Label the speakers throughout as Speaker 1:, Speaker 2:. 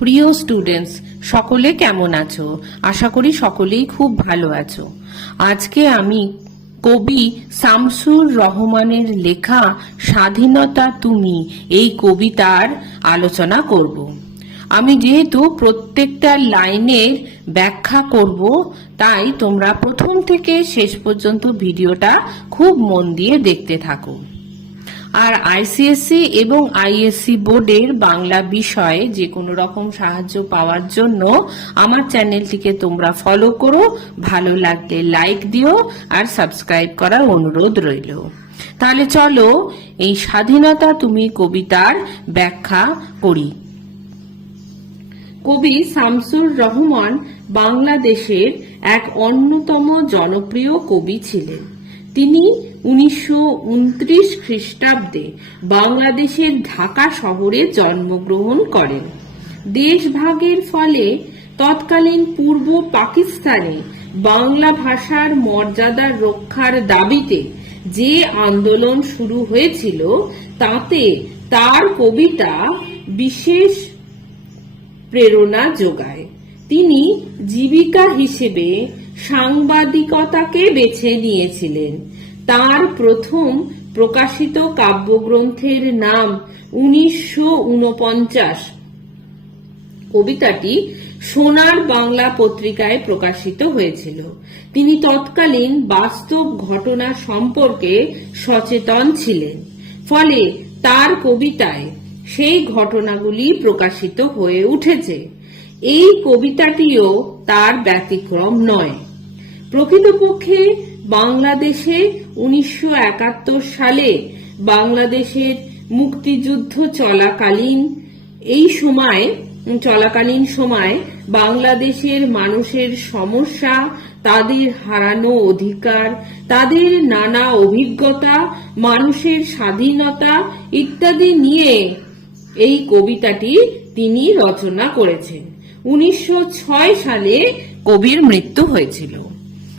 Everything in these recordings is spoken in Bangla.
Speaker 1: প্রিয় স্টুডেন্টস সকলে কেমন আছো? আশা করি সকলেই খুব ভালো আছো। আজকে আমি কবি শামসুর রহমানের লেখা স্বাধীনতা তুমি এই কবিতার আলোচনা করব। আমি যেহেতু প্রত্যেকটা লাইনের ব্যাখ্যা করব, তাই তোমরা প্রথম থেকে শেষ পর্যন্ত ভিডিওটা খুব মন দিয়ে দেখতে থাকো। আর আইসিএসসি এবং আইএসসি বোর্ডের বাংলা বিষয়ে যে কোনো রকম সাহায্য পাওয়ার জন্য আমার চ্যানেলটিকে তোমরা ফলো করো, ভালো লাগলে লাইক দিও আর সাবস্ক্রাইব করার অনুরোধ রইল। তাহলে চলো এই স্বাধীনতা তুমি কবিতার ব্যাখ্যা করি। কবি শামসুর রহমান বাংলাদেশের এক অন্যতম জনপ্রিয় কবি ছিলেন। তিনি উনিশশো উনত্রিশ খ্রিস্টাব্দে বাংলাদেশের ঢাকা শহরে জন্মগ্রহণ করেন। দেশভাগের ফলে তৎকালীন পূর্ব পাকিস্তানে বাংলা ভাষার মর্যাদা রক্ষার দাবিতে যে আন্দোলন শুরু হয়েছিল, তাতে তার কবিতা বিশেষ প্রেরণা যোগায়। তিনি জীবিকা হিসেবে সাংবাদিকতাকে বেছে নিয়েছিলেন। তার প্রথম প্রকাশিত কাব্যগ্রন্থের নাম উনিশশো উনপঞ্চাশ কবিতাটি সোনার বাংলা পত্রিকায় প্রকাশিত হয়েছিল। তিনি তৎকালীন বাস্তব ঘটনা সম্পর্কে সচেতন ছিলেন। ফলে তার কবিতায় সেই ঘটনাগুলি প্রকাশিত হয়ে উঠেছে। এই কবিতাটিও তার ব্যতিক্রম নয়। প্রকৃতপক্ষে বাংলাদেশে উনিশশো একাত্তর সালে বাংলাদেশের মুক্তিযুদ্ধ চলাকালীন, এই সময়, চলাকালীন সময় বাংলাদেশের মানুষের সমস্যা, তাদের হারানো অধিকার, তাদের নানা অভিজ্ঞতা, মানুষের স্বাধীনতা ইত্যাদি নিয়ে এই কবিতাটি তিনি রচনা করেছেন। উনিশশো ছয় সালে কবির মৃত্যু হয়েছিল।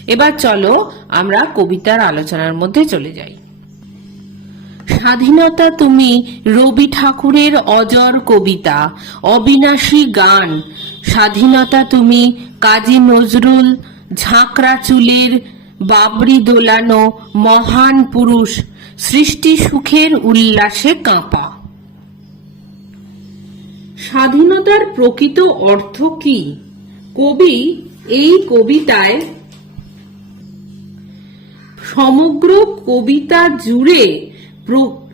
Speaker 1: এবার চলো আমরা কবিতার আলোচনার মধ্যে চলে যাই। স্বাধীনতা তুমি রবি ঠাকুরের অজর কবিতা, অবিনাশী গান। স্বাধীনতা তুমি কাজী নজরুল ঝাঁকড়া চুলের বাবরি দোলানো মহান পুরুষ, সৃষ্টি সুখের উল্লাসে কাঁপা। স্বাধীনতার প্রকৃত অর্থ কি? কবি এই কবিতায় সমগ্র কবিতা জুড়ে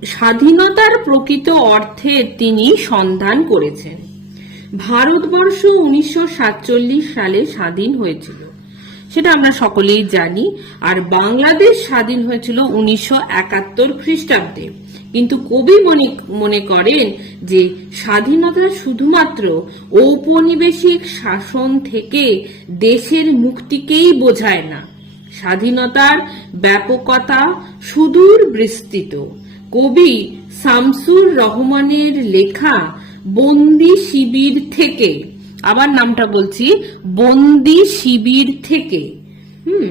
Speaker 1: স্বাধীনতার প্রকৃত অর্থে তিনি সন্ধান করেছেন। ভারতবর্ষ উনিশশো সাতচল্লিশ সালে স্বাধীন হয়েছিল। সেটা আমরা সকলেই জানি। আর বাংলাদেশ স্বাধীন হয়েছিল উনিশশো একাত্তর খ্রিস্টাব্দে। কিন্তু কবি মনে মনে করেন যে স্বাধীনতা শুধুমাত্র ঔপনিবেশিক শাসন থেকে দেশের মুক্তিকেই বোঝায় না। স্বাধীনতার ব্যাপকতা সুদূর বিস্তৃত কবি শামসুর রহমানের লেখা বন্দি শিবির থেকে, আবার নামটা বলছি, বন্দি শিবির থেকে, হুম,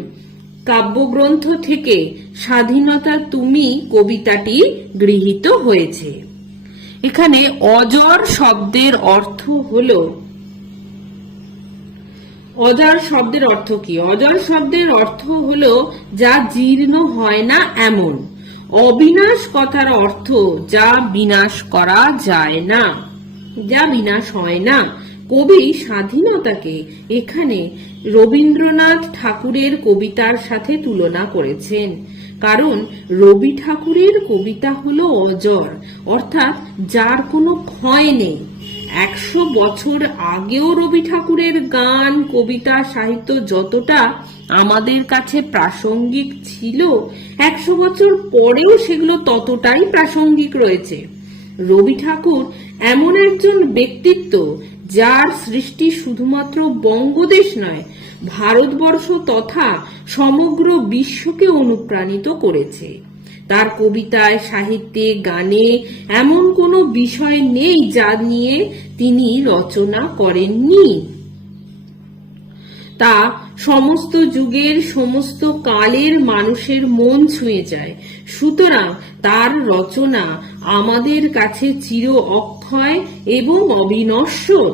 Speaker 1: কাব্যগ্রন্থ থেকে স্বাধীনতা তুমি কবিতাটি গৃহীত হয়েছে। এখানে অজর শব্দের অর্থ হলো অজর শব্দের অর্থ কি? অজর শব্দের অর্থ হলো যা জীর্ণ হয় না এমন। অবিনাশ কথার অর্থ যা বিনাশ করা যায় না। যা বিনাশ হয় না। কবি স্বাধীনতাকে এখানে রবীন্দ্রনাথ ঠাকুরের কবিতার সাথে তুলনা করেছেন। কারণ রবি ঠাকুরের কবিতা হলো অজর, অর্থাৎ যার কোনো ক্ষয় নেই। একশো বছর আগেও রবি ঠাকুরের গান, কবিতা, সাহিত্য যতটা আমাদের কাছে প্রাসঙ্গিক ছিল, একশো বছর পরেও সেগুলো ততটাই প্রাসঙ্গিক রয়েছে। রবি ঠাকুর এমন একজন ব্যক্তিত্ব যার সৃষ্টি শুধুমাত্র বঙ্গদেশ নয়, ভারতবর্ষ তথা সমগ্র বিশ্বকে অনুপ্রাণিত করেছে। তার কবিতায়, সাহিত্যে, গানে এমন কোনো বিষয় নেই যা নিয়ে তিনি রচনা করেননি। তা সমস্ত যুগের, সমস্ত কালের মানুষের মন ছুঁয়ে যায়। সুতরাং তার রচনা আমাদের কাছে চির অক্ষয় এবং অবিনশ্বর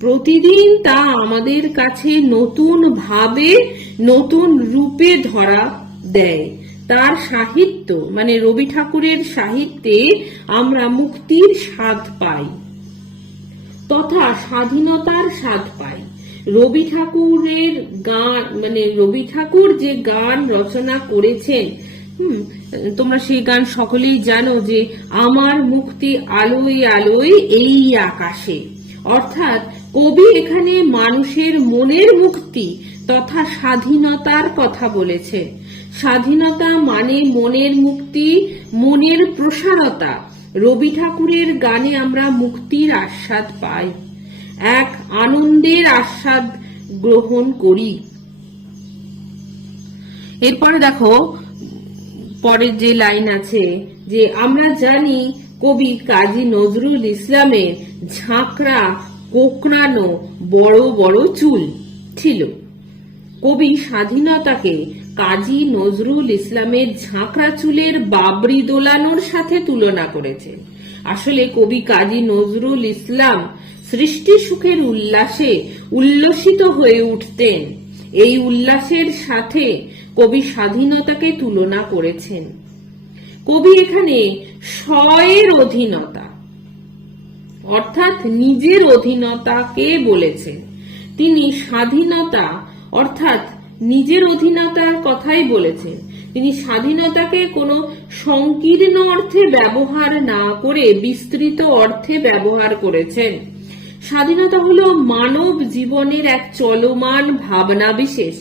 Speaker 1: প্রতিদিন তা আমাদের কাছে নতুন ভাবে, নতুন রূপে ধরা দেয়। তার সাহিত্য মানে রবি ঠাকুরের সাহিত্যে আমরা মুক্তির স্বাদ পাই, তথা স্বাধীনতার স্বাদ পাই। রবি ঠাকুরের গান মানে রবি ঠাকুর যে গান রচনা করেছেন, হুম, তোমরা সেই গান সকলেই জানো যে আমার মুক্তি আলোয় আলোয় এই আকাশে। অর্থাৎ কবি এখানে মানুষের মনের মুক্তি তথা স্বাধীনতার কথা বলেছে। স্বাধীনতা মানে মনের মুক্তি, মনের প্রসারতা। রবি ঠাকুরের গানে আমরা মুক্তির আস্বাদ পাই। এক আনন্দের আস্বাদ গ্রহণ করি। এরপরে দেখো, পরের যে লাইন আছে যে, আমরা জানি কবি কাজী নজরুল ইসলামের ঝাঁকড়া, কোকড়ানো বড় বড় চুল ছিল। কবি স্বাধীনতাকে কাজী নজরুল ইসলামের ঝাঁকড়া চুলের বাবরি দোলানোর সাথে তুলনা করেছেন। আসলে কবি কাজী নজরুল ইসলাম সৃষ্টি সুখের উল্লাসে উল্লসিত হয়ে উঠতেন। এই উল্লাসের সাথে কবি স্বাধীনতাকে তুলনা করেছেন। কবি এখানে স্বয়ের অধীনতা, অর্থাৎ নিজের অধীনতাকে বলেছেন। তিনি স্বাধীনতা, অর্থাৎ নিজের অধীনতার কথাই বলেছেন তিনি স্বাধীনতাকে কোনো সংকীর্ণ অর্থে ব্যবহার না করে বিস্তৃত অর্থে ব্যবহার করেছেন। স্বাধীনতা হলো মানব জীবনের এক চলমান ভাবনা বিশেষ,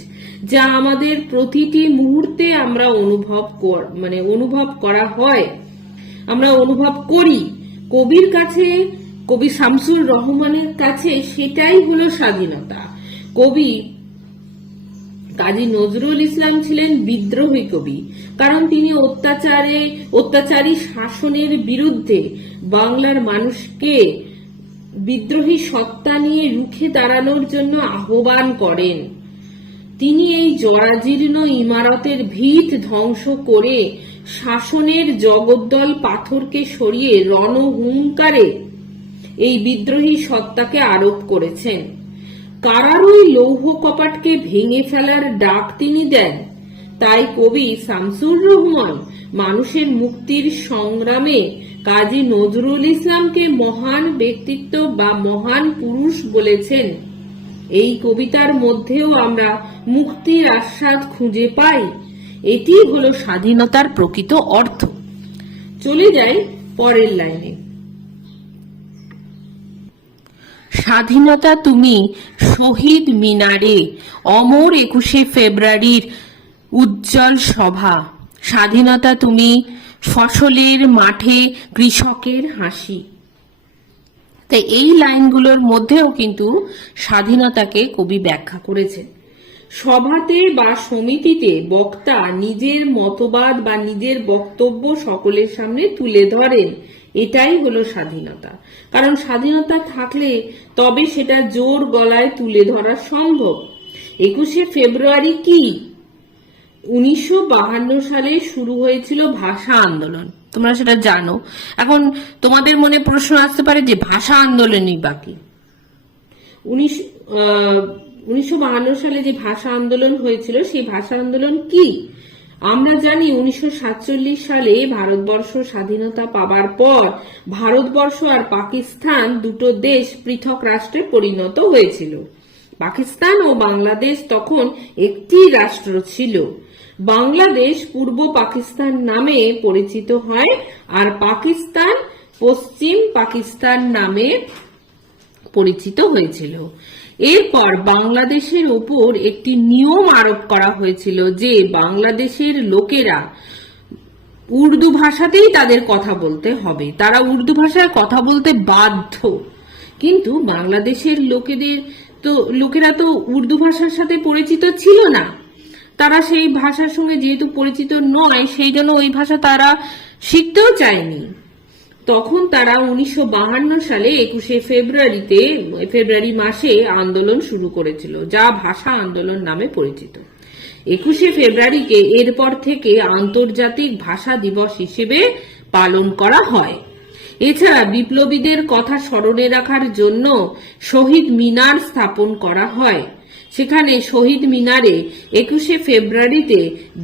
Speaker 1: যা আমাদের প্রতিটি মুহূর্তে আমরা অনুভব মানে অনুভব করা হয়। আমরা অনুভব করি। কবির কাছে, কবি শামসুর রহমানের কাছে সেটাই হলো স্বাধীনতা। কবি কাজী নজরুল ইসলাম ছিলেন বিদ্রোহী কবি। কারণ তিনি অত্যাচারে, অত্যাচারী শাসনের বিরুদ্ধে বাংলার মানুষকে বিদ্রোহী সত্তা নিয়ে রুখে দাঁড়ানোর জন্য আহ্বান করেন। তিনি এই জরাজীর্ণ ইমারতের ভিত ধ্বংস করে শাসনের জগদ্দল পাথরকে সরিয়ে রণহুঙ্কারে এই বিদ্রোহী সত্তাকে আরোপ করেছেন। কারার ওই লৌহ কপাটকে ভেঙে ফেলার ডাক তিনি দেন। তাই কবি শামসুর রহমান মানুষের মুক্তির সংগ্রামে কাজী নজরুল ইসলামকে মহান ব্যক্তিত্ব বা মহান পুরুষ বলেছেন। এই কবিতার মধ্যেও আমরা মুক্তির আস্বাদ খুঁজে পাই। এটি হলো স্বাধীনতার প্রকৃত অর্থ। চলে যাই পরের লাইনে। স্বাধীনতা তুমি শহীদ মিনারে, অমর একুশে ফেব্রুয়ারির উজ্জ্বল সভা। স্বাধীনতা তুমি ফসলের মাঠে কৃষকের হাসি। তাই এই লাইনগুলোর মধ্যেও কিন্তু স্বাধীনতাকে কবি ব্যাখ্যা করেছেন। সভাতে বা সমিতিতে বক্তা নিজের মতবাদ বা নিজের বক্তব্য সকলের সামনে তুলে ধরেন। এটাই হলো স্বাধীনতা। কারণ স্বাধীনতা থাকলে তবে সেটা জোর গলায় তুলে ধরা সম্ভব। একুশে ফেব্রুয়ারি কি? উনিশশো সালে শুরু হয়েছিল ভাষা আন্দোলন। তোমরা সেটা জানো। এখন তোমাদের মনে প্রশ্ন আসতে পারে যে ভাষা আন্দোলনই বাকি উনিশ উনিশশো সালে যে ভাষা আন্দোলন হয়েছিল, সেই ভাষা আন্দোলন কি? আমরা জানি উনিশশো সাতচল্লিশ সালে ভারতবর্ষ স্বাধীনতা পাবার পর ভারতবর্ষ আর পাকিস্তান দুটো দেশ পৃথক রাষ্ট্রে পরিণত হয়েছিল। পাকিস্তান ও বাংলাদেশ তখন একটি রাষ্ট্র ছিল। বাংলাদেশ পূর্ব পাকিস্তান নামে পরিচিত হয় আর পাকিস্তান পশ্চিম পাকিস্তান নামে পরিচিত হয়েছিল। এরপর বাংলাদেশের উপর একটি নিয়ম আরোপ করা হয়েছিল যে বাংলাদেশের লোকেরা উর্দু ভাষাতেই তাদের কথা বলতে হবে। তারা উর্দু ভাষায় কথা বলতে বাধ্য। কিন্তু বাংলাদেশের লোকেদের তো, লোকেরা তো উর্দু ভাষার সাথে পরিচিত ছিল না। তারা সেই ভাষার সঙ্গে যেহেতু পরিচিত নয়, সেই জন্য ওই ভাষা তারা শিখতেও চায়নি। তখন তারা উনিশশো সালে একুশে ফেব্রুয়ারিতে, ফেব্রুয়ারি মাসে আন্দোলন শুরু করেছিল, যা ভাষা আন্দোলন নামে পরিচিত। একুশে ফেব্রুয়ারিকে এরপর থেকে আন্তর্জাতিক ভাষা দিবস হিসেবে পালন করা হয়। এছাড়া বিপ্লবীদের কথা স্মরণে রাখার জন্য শহীদ মিনার স্থাপন করা হয়। সেখানে শহীদ মিনারে একুশে ফেব্রুয়ারিতে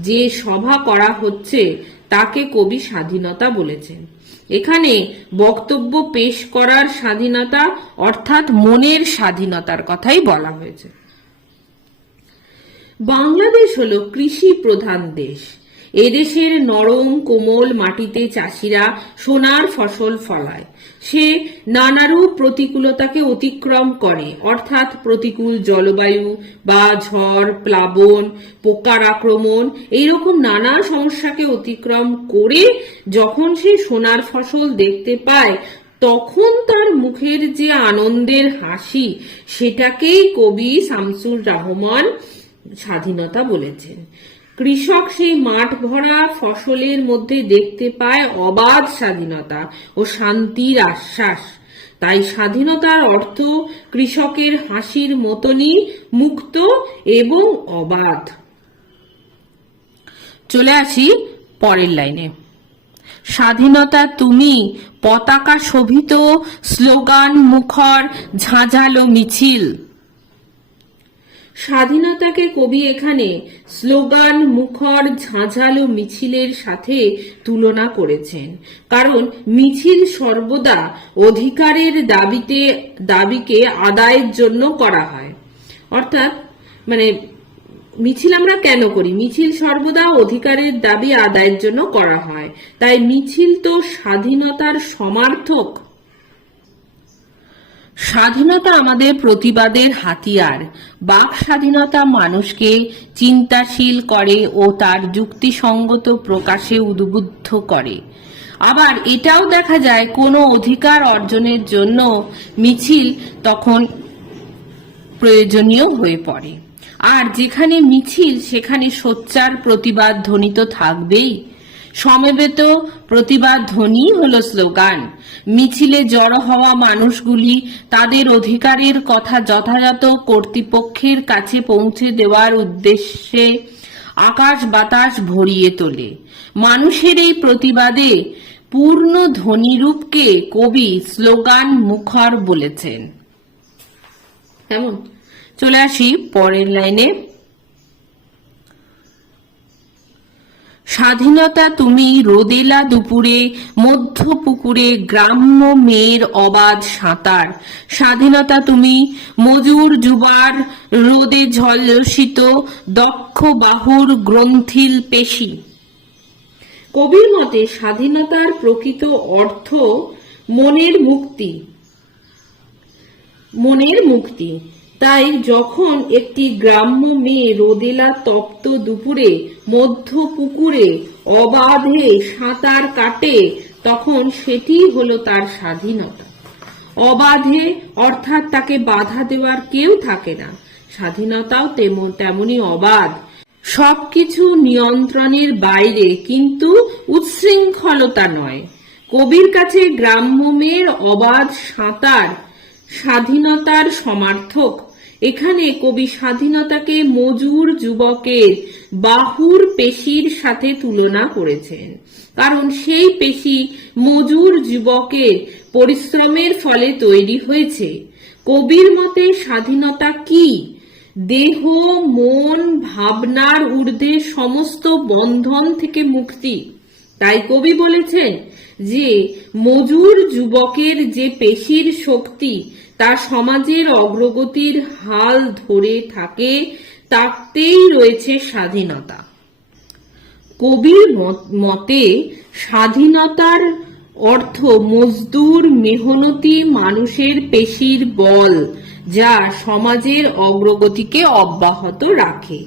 Speaker 1: যে সভা করা হচ্ছে, তাকে কবি স্বাধীনতা বলেছেন। এখানে বক্তব্য পেশ করার স্বাধীনতা, অর্থাৎ মনের স্বাধীনতার কথাই বলা হয়েছে। বাংলাদেশ হল কৃষি প্রধান দেশ। এদেশের নরম কোমল মাটিতে চাষিরা সোনার ফসল ফলায়। সে নানারূপ প্রতিকূলতাকে অতিক্রম করে, অর্থাৎ প্রতিকূল জলবায়ু বা ঝড়, প্লাবন, পোকার আক্রমণ, এইরকম নানা সমস্যাকে অতিক্রম করে যখন সে সোনার ফসল দেখতে পায়, তখন তার মুখের যে আনন্দের হাসি, সেটাকেই কবি শামসুর রহমান স্বাধীনতা বলেছেন। কৃষক সেই মাঠ ভরা ফসলের মধ্যে দেখতে পায় অবাধ স্বাধীনতা ও শান্তির আশ্বাস। তাই স্বাধীনতার অর্থ কৃষকের হাসির মতনই মুক্ত এবং অবাধ। চলে আসি পরের লাইনে। স্বাধীনতা তুমি পতাকা শোভিত, স্লোগান মুখর, ঝাঁঝালো মিছিল। স্বাধীনতাকে কবি এখানে স্লোগান, মুখর, ঝাঁঝালো মিছিলের সাথে তুলনা করেছেন। কারণ মিছিল সর্বদা অধিকারের দাবিতে, দাবিকে আদায়ের জন্য করা হয়। অর্থাৎ মানে মিছিল আমরা কেন করি? মিছিল সর্বদা অধিকারের দাবি আদায়ের জন্য করা হয়। তাই মিছিল তো স্বাধীনতার সমার্থক। স্বাধীনতা আমাদের প্রতিবাদের হাতিয়ার। বাক স্বাধীনতা মানুষকে চিন্তাশীল করে ও তার যুক্তিসঙ্গত প্রকাশে উদ্বুদ্ধ করে। আবার এটাও দেখা যায়, কোনো অধিকার অর্জনের জন্য মিছিল তখন প্রয়োজনীয় হয়ে পড়ে। আর যেখানে মিছিল, সেখানে সোচ্চার প্রতিবাদ ধ্বনি তো থাকবেই। সমবেত প্রতিবাদ ধ্বনি হল স্লোগান। মিছিলে জড়ো হওয়া মানুষগুলি তাদের অধিকারের কথা যথাযথ কর্তৃপক্ষের কাছে পৌঁছে দেওয়ার উদ্দেশ্যে আকাশ বাতাস ভরিয়ে তোলে। মানুষের এই প্রতিবাদে পূর্ণ ধ্বনিরূপকে কবি স্লোগান মুখর বলেছেন। কেমন? চলে আসি পরের লাইনে। স্বাধীনতা তুমি রোদেলা দুপুরে মধ্য পুকুরে গ্রাম্য মেয়ের অবাধ সাঁতার। স্বাধীনতা তুমি মজুর যুবার রোদে ঝলসিত দক্ষ বাহুর গ্রন্থিল পেশি। কবির মতে স্বাধীনতার প্রকৃত অর্থ মনের মুক্তি। মনের মুক্তি। তাই যখন একটি গ্রাম্য মেয়ে রোদেলা তপ্ত দুপুরে মধ্য পুকুরে অবাধে সাঁতার কাটে, তখন সেটি হলো তার স্বাধীনতা। অবাধে, অর্থাৎ তাকে বাধা দেওয়ার কেউ থাকে না। স্বাধীনতাও তেমন তেমনি অবাধ। সবকিছু নিয়ন্ত্রণের বাইরে, কিন্তু উচ্ছৃঙ্খলতা নয়। কবির কাছে গ্রাম্য মেয়ের অবাধ সাঁতার স্বাধীনতার সমার্থক। এখানে কবি স্বাধীনতাকে মজুর যুবকের বাহুর পেশির সাথে তুলনা করেছেন। কারণ সেই পেশি মজুর যুবকের পরিশ্রমের ফলে তৈরি হয়েছে। কবির মতে স্বাধীনতা কি? দেহ, মন, ভাবনার ঊর্ধ্বে সমস্ত বন্ধন থেকে মুক্তি। তাই কবি বলেছেন যে, মজুর যুবকের যে পেশির শক্তি তা সমাজের অগ্রগতির হাল ধরে থাকে, তাতেই রয়েছে স্বাধীনতা। কবির মতে স্বাধীনতার অর্থ মজদুর, মেহনতি মানুষের পেশির বল, যা সমাজের অগ্রগতিকে অব্যাহত রাখে।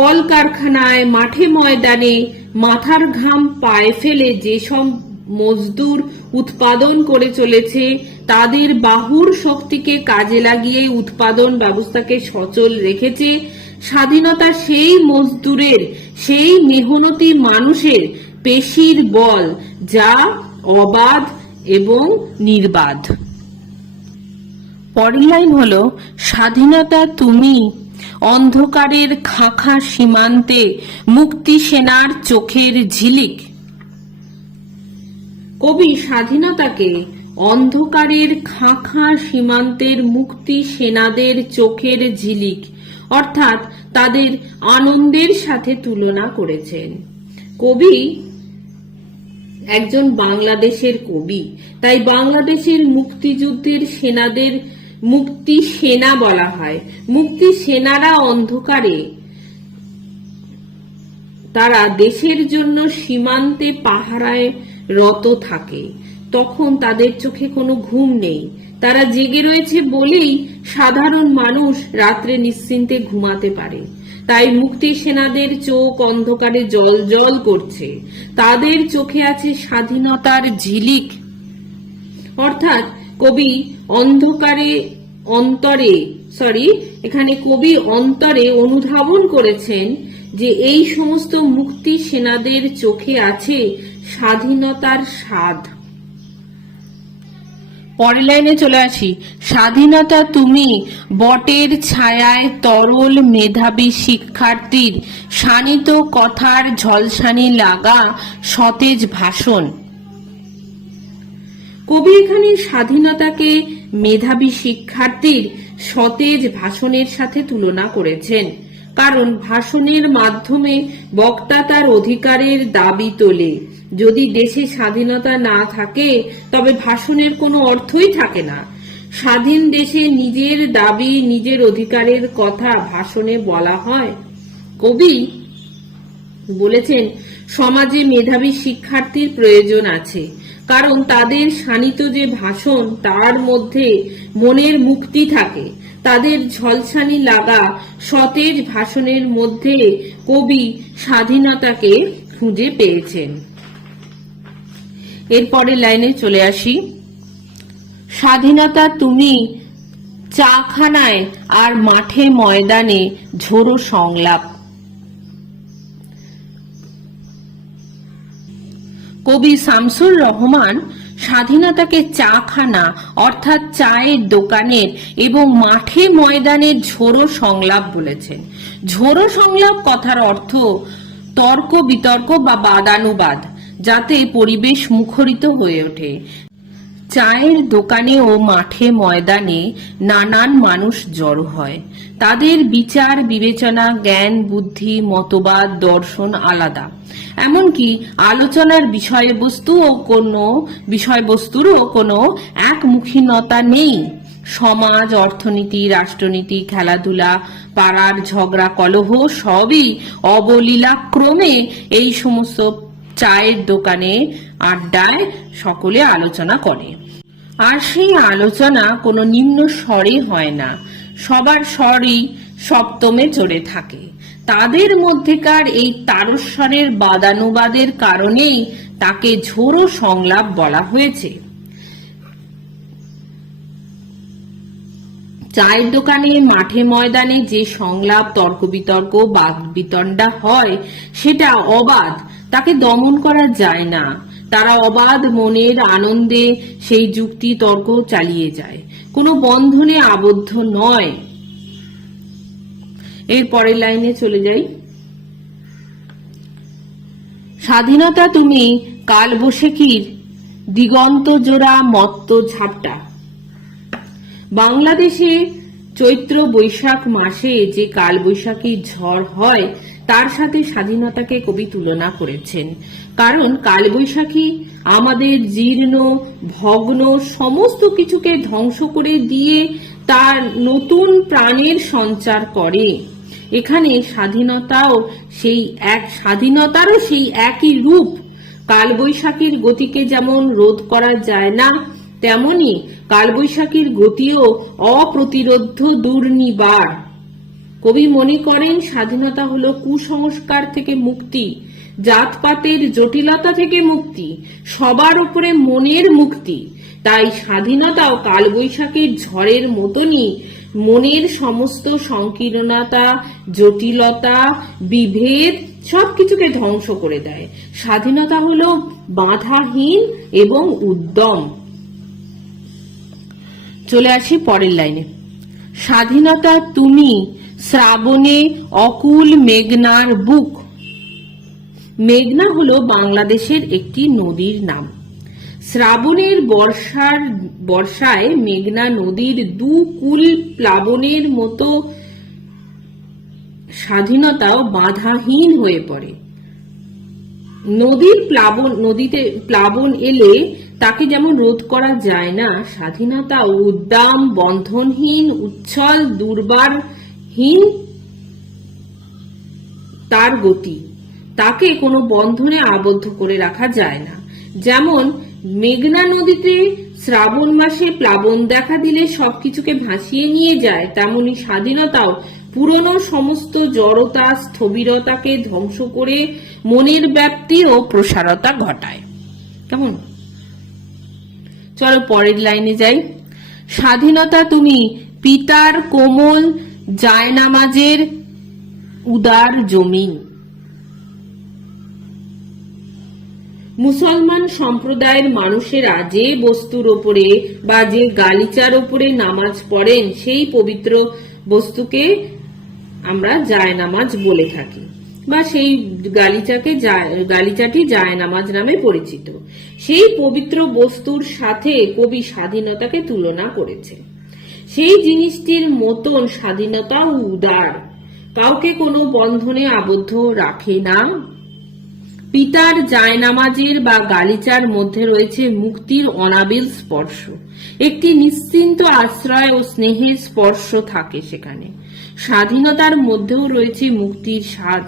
Speaker 1: কলকারখানায়, মাঠে ময়দানে মাথার ঘাম পায়ে ফেলে যেসব মজদুর উৎপাদন করে চলেছে, তাদের বাহুর শক্তিকে কাজে লাগিয়ে উৎপাদন ব্যবস্থাকে সচল রেখেছে। স্বাধীনতা সেই মজদুরের, সেই মেহনতি মানুষের পেশির বল, যা অবাধ এবং নির্বাধ। পরের লাইন হলো, স্বাধীনতা তুমি অন্ধকারের খাখা সীমান্তে মুক্তি সেনার চোখের ঝিলিক। কবি স্বাধীনতাকে অন্ধকারের খাঁখা সীমান্তের মুক্তি সেনাদের চোখের ঝিলিক, অর্থাৎ তাদের আনন্দের সাথে তুলনা করেছেন। কবি একজন বাংলাদেশের কবি, তাই বাংলাদেশের মুক্তিযুদ্ধের সেনাদের মুক্তি সেনা বলা হয়। মুক্তি সেনারা অন্ধকারে, তারা দেশের জন্য সীমান্তে পাহারায় রত থাকে। তখন তাদের চোখে কোনো ঘুম নেই। তারা জেগে রয়েছে বলেই সাধারণ মানুষ রাত্রে নিশ্চিন্তে ঘুমাতে পারে। তাই মুক্তি সেনাদের চোখ অন্ধকারে জল জল করছে। তাদের চোখে আছে স্বাধীনতার ঝিলিক। অর্থাৎ কবি অন্ধকারে অন্তরে সরি এখানে কবি অন্তরে অনুধাবন করেছেন যে এই সমস্ত মুক্তি সেনাদের চোখে আছে স্বাধীনতার স্বাদ। পরের লাইনে চলে আসি। স্বাধীনতা তুমি বটের ছায়ায় তরল মেধাবী শিক্ষার্থীর শানিত কথার ঝলসানি লাগা সতেজ ভাষণ। কবি এখানে স্বাধীনতাকে মেধাবী শিক্ষার্থীর সতেজ ভাষণের সাথে তুলনা করেছেন। কারণ ভাষণের মাধ্যমে বক্তা তার অধিকারের দাবি তোলে। যদি দেশে স্বাধীনতা না থাকে, তবে ভাষণের কোনো অর্থই থাকে না। স্বাধীন দেশে নিজের দাবি, নিজের অধিকারের কথা ভাষণে বলা হয়। কবি বলেছেন, সমাজে মেধাবী শিক্ষার্থীর প্রয়োজন আছে, কারণ তাদের শানিত যে ভাষণ, তার মধ্যে মনের মুক্তি থাকে। তাদের ঝলছানি লাগা সতেজ ভাষণের মধ্যে কবি স্বাধীনতাকে খুঁজে পেয়েছেন। এরপরে লাইনে চলে আসি। স্বাধীনতা তুমি চাখানায় আর মাঠে ময়দানে ঝোড়ো সংলাপ। কবি শামসুর রহমান স্বাধীনতাকে চাখানা অর্থাৎ চায়ের দোকানের এবং মাঠে ময়দানের ঝোড়ো সংলাপ বলেছেন। ঝোড়ো সংলাপ কথার অর্থ তর্ক বিতর্ক বা বাদানুবাদ। যাতে পরিবেশ মুখরিত হয়ে ওঠে। চায়ের দোকানে ও মাঠে ময়দানে নানান মানুষ জড়ো হয়। তাদের বিচার, বিবেচনা, জ্ঞান, বুদ্ধি, মতবাদ, দর্শন আলাদা। এমনকি আলোচনার বিষয়বস্তু ও কোনো বিষয়বস্তুরও কোনো একমুখীনতা নেই। সমাজ, অর্থনীতি, রাষ্ট্রনীতি, খেলাধুলা, পাড়ার ঝগড়া, কলহ সবই অবলীলাক্রমে এই সমস্ত চায়ের দোকানে আড্ডায় সকলে আলোচনা করে। আর সেই আলোচনা কোনো নিম্ন স্বরে হয় না। সবার স্বরই সপ্তমে চড়ে থাকে। তাদের মধ্যেকার এই তারস্বরের বাদানুবাদের কারণেই তাকে ঝোড়ো সংলাপ বলা হয়েছে। চায়ের দোকানে, মাঠে ময়দানে যে সংলাপ, তর্ক বিতর্ক, বাদ বিতণ্ডা হয়, সেটা অবাধ তাকে দমন করা যায় না। তারা অবাধ মনের আনন্দে সেই যুক্তি তর্ক চালিয়ে যায়। কোনো বন্ধনে আবদ্ধ নয়। এর পরের লাইনে চলে যাই। স্বাধীনতা তুমি কালবৈশাখীর দিগন্ত জোড়া মত্ত ঝাপটা। বাংলাদেশে চৈত্র বৈশাখ মাসে যে কালবৈশাখী ঝড় হয়, তার সাথে স্বাধীনতাকে কবি তুলনা করেছেন। কারণ কালবৈশাখী আমাদের জীর্ণ, ভগ্ন সমস্ত কিছুকে ধ্বংস করে দিয়ে তার নতুন প্রাণের সঞ্চার করে। এখানে স্বাধীনতাও সেই এক, স্বাধীনতারও সেই একই রূপ। কালবৈশাখীর গতিকে যেমন রোধ করা যায় না, তেমনি কালবৈশাখীর গতিও অপ্রতিরোধ্য দুর্নিবার। কবি মনে করেন, স্বাধীনতা হলো কুসংস্কার থেকে মুক্তি, জাতপাতের জটিলতা থেকে মুক্তি, সবার উপরে মনের মুক্তি। তাই স্বাধীনতাও কালবৈশাখীর ঝড়ের মতনই মনের সমস্ত সংকীর্ণতা, জটিলতা, বিভেদ সবকিছুকে ধ্বংস করে দেয়। স্বাধীনতা হলো বাধাহীন এবং উদ্যম। চলে আসি পরের লাইনে। স্বাধীনতা তুমি শ্রাবণে অকুল মেঘনার বুক। মেঘনা হলো বাংলাদেশের একটি নদীর নাম। শ্রাবণের বর্ষার, বর্ষায় মেঘনা নদীর দু কুল প্লাবনের মতো স্বাধীনতাও বাধাহীন হয়ে পড়ে। নদীর প্লাবন, নদীতে প্লাবন এলে তাকে যেমন রোধ করা যায় না, স্বাধীনতা উদ্দাম, বন্ধনহীন, উচ্ছল, দুর্বারহীন তার গতি। তাকে কোনো বন্ধনে আবদ্ধ করে রাখা যায় না। যেমন, মেঘনা নদীতে শ্রাবণ মাসে প্লাবন দেখা দিলে সবকিছুকে ভাসিয়ে নিয়ে যায়, তেমনি স্বাধীনতাও পুরনো সমস্ত জড়তা, স্থবিরতাকে ধ্বংস করে মনের ব্যাপ্তি ও প্রসারতা ঘটায়। কেমন? চলো পরের লাইনে যাই। স্বাধীনতা তুমি পিতার কোমল জায়নামাজের উদার জমিন মুসলমান সম্প্রদায়ের মানুষেরা যে বস্তুর ওপরে বা যে গালিচার ওপরে নামাজ পড়েন, সেই পবিত্র বস্তুকে আমরা জায় নামাজ বলে থাকি বা সেই গালিচাকে গালিচাটি জায় নামাজ নামে পরিচিত। সেই পবিত্র বস্তুর সাথে কবি স্বাধীনতাকে তুলনা করেছে সেই জিনিসটির মতন স্বাধীনতা উদার। কাউকে কোনো বন্ধনে আবদ্ধ রাখে না। পিতার জায়নামাজের বা গালিচার মধ্যে রয়েছে মুক্তির অনাবিল স্পর্শ। একটি নিশ্চিন্ত আশ্রয় ও স্নেহের স্পর্শ থাকে সেখানে। স্বাধীনতার মধ্যেও রয়েছে মুক্তির স্বাদ।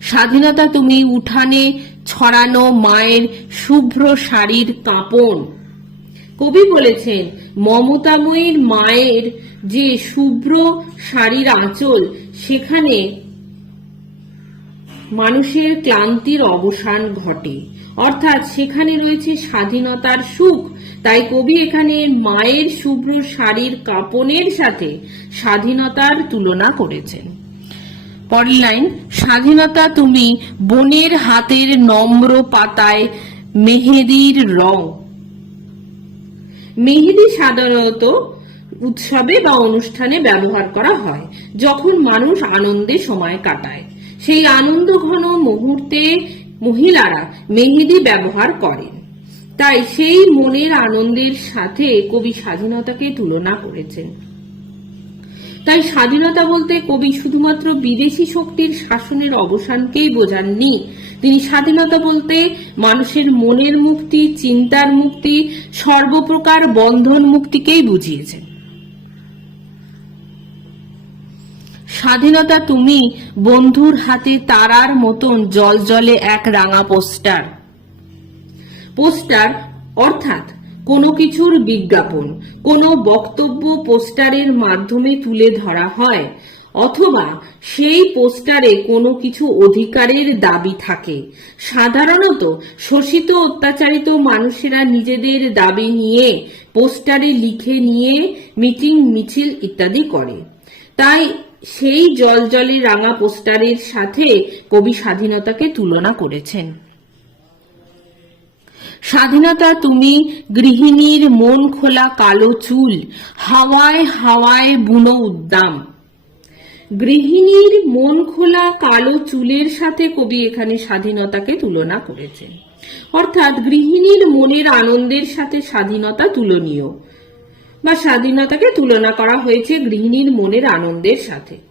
Speaker 1: স্বাধীনতা তুমি উঠানে ছড়ানো মায়ের শুভ্র শাড়ির কাঁপন কবি বলেছেন, মমতাময়ীর মায়ের যে শুভ্র শাড়ির আঁচল, সেখানে মানুষের ক্লান্তির অবসান ঘটে। অর্থাৎ সেখানে রয়েছে স্বাধীনতার সুখ। তাই কবি এখানে মায়ের শুভ্র শাড়ির কাপনের সাথে স্বাধীনতার তুলনা করেছেন। পরের লাইন, স্বাধীনতা তুমি বনের হাতের নম্র পাতায় মেহেদির রং। মেহেদি সাধারণত উৎসবে বা অনুষ্ঠানে ব্যবহার করা হয়, যখন মানুষ আনন্দে সময় কাটায়। সেই আনন্দ ঘন মুহূর্তে মহিলারা মেহেদি ব্যবহার করেন। তাই সেই মনের আনন্দের সাথে কবি স্বাধীনতাকে তুলনা করেছেন। তাই স্বাধীনতা বলতে কবি শুধুমাত্র বিদেশি শক্তির শাসনের অবসানকেই বোঝাননি। তিনি স্বাধীনতা বলতে মানুষের মনের মুক্তি, চিন্তার মুক্তি, সর্বপ্রকার বন্ধন মুক্তিকেই বুঝিয়েছেন। স্বাধীনতা তুমি বন্ধুর হাতে তারার মতন জল জলে এক রাঙা পোস্টার। পোস্টার অর্থাৎ কোনো কিছুর বিজ্ঞাপন, কোনো বক্তব্য পোস্টারের মাধ্যমে তুলে ধরা হয়, অথবা সেই পোস্টারে কোনো কিছু অধিকারের দাবি থাকে। সাধারণত শোষিত অত্যাচারিত মানুষেরা নিজেদের দাবি নিয়ে, পোস্টারে লিখে নিয়ে মিটিং, মিছিল ইত্যাদি করে। তাই সেই জল জলে রাঙা পোস্টারের সাথে কবি স্বাধীনতাকে তুলনা করেছেন। স্বাধীনতা তুমি গৃহিণীর মন খোলা কালো চুল, হাওয়ায় হাওয়ায় বুনো উদ্দাম। গৃহিণীর মন খোলা কালো চুলের সাথে কবি এখানে স্বাধীনতাকে তুলনা করেছেন। অর্থাৎ গৃহিণীর মনের আনন্দের সাথে স্বাধীনতা তুলনীয়। বা স্বাধীনতাকে তুলনা করা হয়েছে গৃহিণীর মনের আনন্দের সাথে।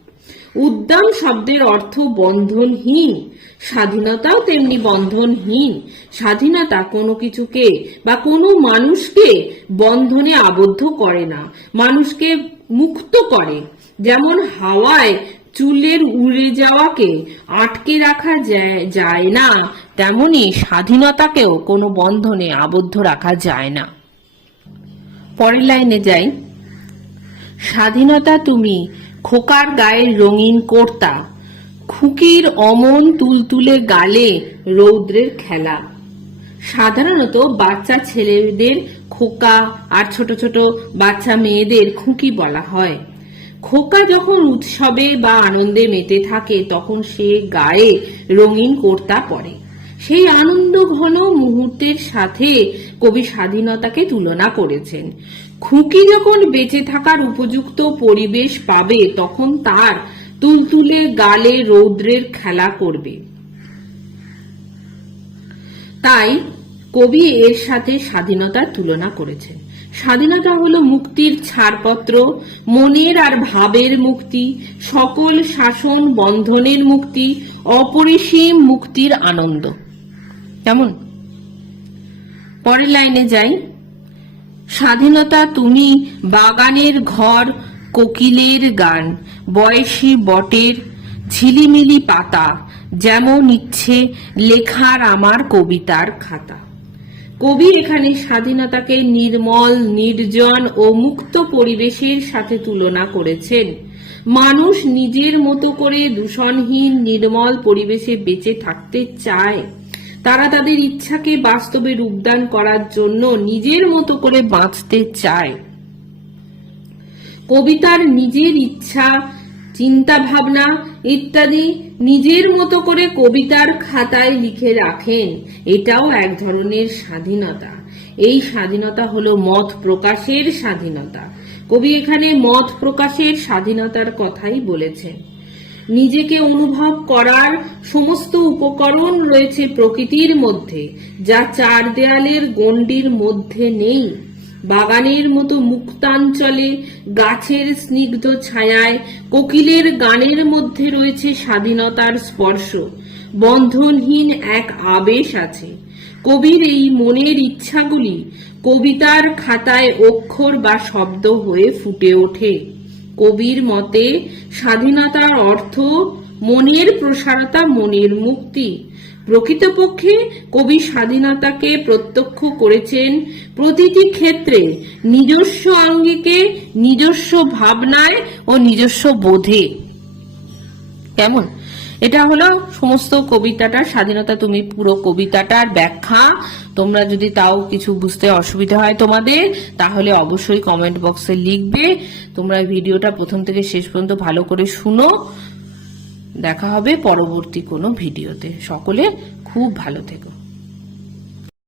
Speaker 1: উদ্দাম শব্দের অর্থ বন্ধনহীন। স্বাধীনতাও তেমনি বন্ধনহীন। স্বাধীনতা কোনো কিছুকে বা কোনো মানুষকে বন্ধনে আবদ্ধ করে না, মানুষকে মুক্ত করে। যেমন হাওয়ায় চুলের উড়ে যাওয়াকে আটকে রাখা যায় যায় না, তেমনি স্বাধীনতাকেও কোনো বন্ধনে আবদ্ধ রাখা যায় না। পরের লাইনে যাই। স্বাধীনতা তুমি খোকার গায়ের রঙিন কর্তা, খুকির অমন তুলতুলে গালে রৌদ্রের খেলা। সাধারণত বাচ্চা ছেলেদের খোকা আর ছোট ছোট বাচ্চা মেয়েদের খুকি বলা হয়। খোকা যখন উৎসবে বা আনন্দে মেতে থাকে, তখন সে গায়ে রঙিন কর্তা পরে। সেই আনন্দ ঘন মুহূর্তের সাথে কবি স্বাধীনতাকে তুলনা করেছেন। খুকি যখন বেঁচে থাকার উপযুক্ত পরিবেশ পাবে, তখন তার তুলতুলে গালে রৌদ্রের খেলা করবে। তাই কবি এর সাথে স্বাধীনতার তুলনা করেছেন। স্বাধীনতা হলো মুক্তির ছাড়পত্র, মনের আর ভাবের মুক্তি, সকল শাসন বন্ধনের মুক্তি, অপরিসীম মুক্তির আনন্দ। কেমন পরের লাইনে যাই। স্বাধীনতা তুমি বাগানের ঘর, কোকিলের গান, বয়সী বটের ঝিলিমিলি পাতা যেমন ইচ্ছে লেখার আমার কবিতার খাতা। কবি এখানে স্বাধীনতাকে নির্মল, নির্জন ও মুক্ত পরিবেশের সাথে তুলনা করেছেন। মানুষ নিজের মতো করে দূষণহীন, নির্মল পরিবেশে বেঁচে থাকতে চায়। তারা তাদের ইচ্ছাকে বাস্তবে রূপদান করার জন্য নিজের মতো করে বাঁচতে চায়। কবিতার নিজের ইচ্ছা চিন্তা ভাবনা ইত্যাদি নিজের মতো করে কবিতার খাতায় লিখে রাখেন। এটাও এক ধরনের স্বাধীনতা। এই স্বাধীনতা হলো মত প্রকাশের স্বাধীনতা। কবি এখানে মত প্রকাশের স্বাধীনতার কথাই বলেছেন। নিজেকে অনুভব করার সমস্ত উপকরণ রয়েছে প্রকৃতির মধ্যে, যা চার দেয়ালের গণ্ডির মধ্যে নেই। বাগানের মতো মুক্তাঞ্চলে, গাছের স্নিগ্ধ ছায়ায়, কোকিলের গানের মধ্যে রয়েছে স্বাধীনতার স্পর্শ। বন্ধনহীন এক আবেশ আছে। কবির এই মনের ইচ্ছাগুলি কবিতার খাতায় অক্ষর বা শব্দ হয়ে ফুটে ওঠে। কবির মতে স্বাধীনতার অর্থ মনের প্রসারতা, মনের মুক্তি। প্রকৃতপক্ষে কবি স্বাধীনতাকে প্রত্যক্ষ করেছেন প্রতিটি ক্ষেত্রে নিজস্ব আঙ্গিকে, নিজস্ব ভাবনায় ও নিজস্ব বোধে। কেমন? এটা হলো সমস্ত কবিতাটার স্বাধীনতা, তুমি পুরো কবিতাটার ব্যাখ্যা। তোমরা যদি তাও কিছু বুঝতে অসুবিধা হয় তোমাদের, তাহলে অবশ্যই কমেন্ট বক্সে লিখবে। তোমরা ভিডিওটা প্রথম থেকে শেষ পর্যন্ত ভালো করে শুনো। দেখা হবে পরবর্তী কোনো ভিডিওতে। সকলে খুব ভালো থেকো।